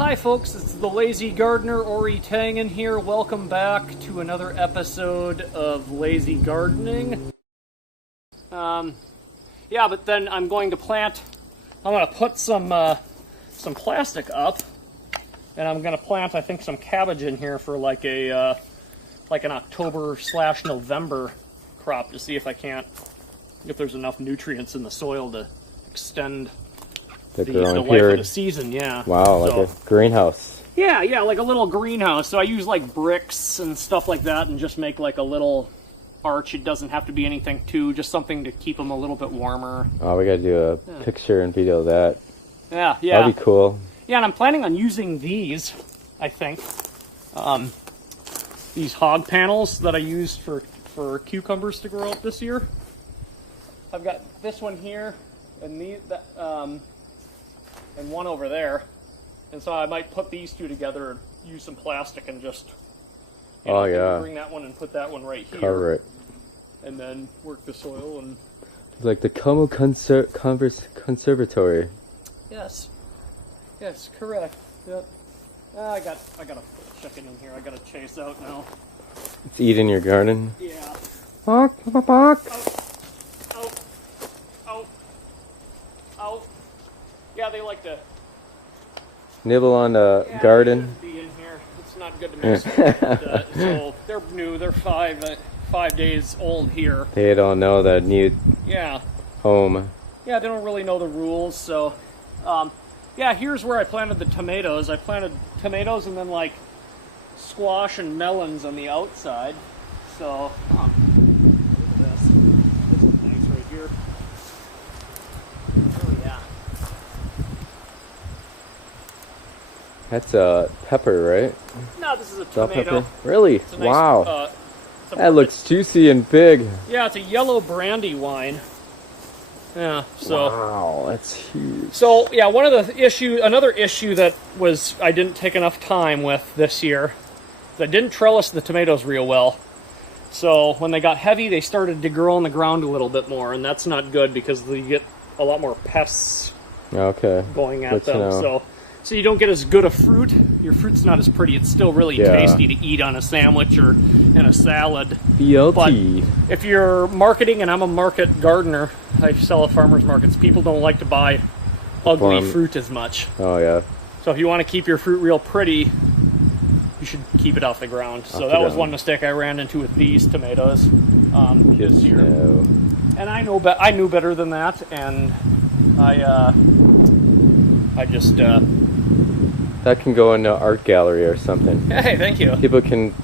Hi folks, it's the Lazy Gardener, Ori Tangen here. Welcome back to another episode of Lazy Gardening. Yeah, but then I'm going to put some plastic up, and I'm going to plant, I think, some cabbage in here for like an October/November crop to see if there's enough nutrients in the soil to extend the life of the season. Yeah. Wow, like a greenhouse. Yeah, like a little greenhouse. So I use like bricks and stuff like that and just make like a little arch. It doesn't have to be anything just something to keep them a little bit warmer. Oh, we gotta do a picture and video of that. Yeah. That'd be cool. Yeah, and I'm planning on using these, I think. These hog panels that I used for cucumbers to grow up this year. I've got this one here and and one over there, and so I might put these two together and use some plastic and just bring that one and put that one right here. Cover it. And then work the soil and... It's like the Como Conservatory. Yes, correct. Yep. I got a chicken in here I gotta chase out now. It's eating your garden? Yeah. Bark, bark, bark. Out. Yeah, they like to Nibble on the garden. Be in here. It's not good to mess with. So they're new. They're 5 days old here. They don't know the new home. Yeah, they don't really know the rules. So, here's where I planted the tomatoes. I planted tomatoes and then like squash and melons on the outside. So, look at this. This is nice right here. Oh yeah. That's a pepper, right? No, this is a Bell tomato. pepper? Really? It's a nice, wow. That looks juicy and big. Yeah, it's a yellow brandy wine. Yeah, so... Wow, that's huge. So, yeah, another issue that I didn't take enough time with this year, is I didn't trellis the tomatoes real well. So, when they got heavy, they started to grow on the ground a little bit more, and that's not good because you get a lot more pests going at them. So you don't get as good a fruit. Your fruit's not as pretty. It's still really tasty to eat on a sandwich or in a salad. BLT. But if you're marketing, and I'm a market gardener, I sell at farmers markets, people don't like to buy ugly fruit as much. Oh, yeah. So if you want to keep your fruit real pretty, you should keep it off the ground. So that was one mistake I ran into with these tomatoes this year. No. And I knew better than that, and I just... That can go in an art gallery or something. Hey, thank you. People can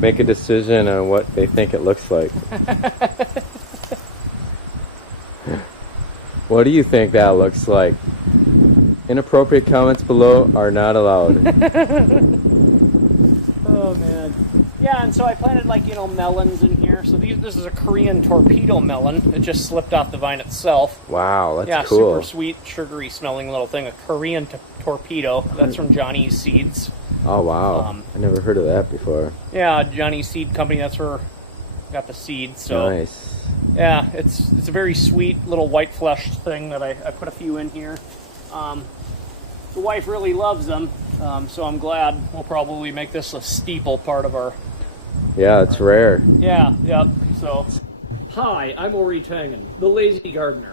make a decision on what they think it looks like. What do you think that looks like? Inappropriate comments below are not allowed. Oh, man. Yeah, and so I planted melons in here. So this is a Korean torpedo melon. It just slipped off the vine itself. Wow, that's cool. Super sweet, sugary smelling little thing. A Korean torpedo. That's from Johnny's Seeds. Oh, wow. I never heard of that before. Yeah, Johnny's Seed Company. That's where I got the seeds. So, nice. Yeah, it's a very sweet little white fleshed thing that I put a few in here. The wife really loves them, so I'm glad we'll probably make this a staple part of our... Yeah, it's rare. Yeah. So, hi, I'm Ori Tangen, the Lazy Gardener.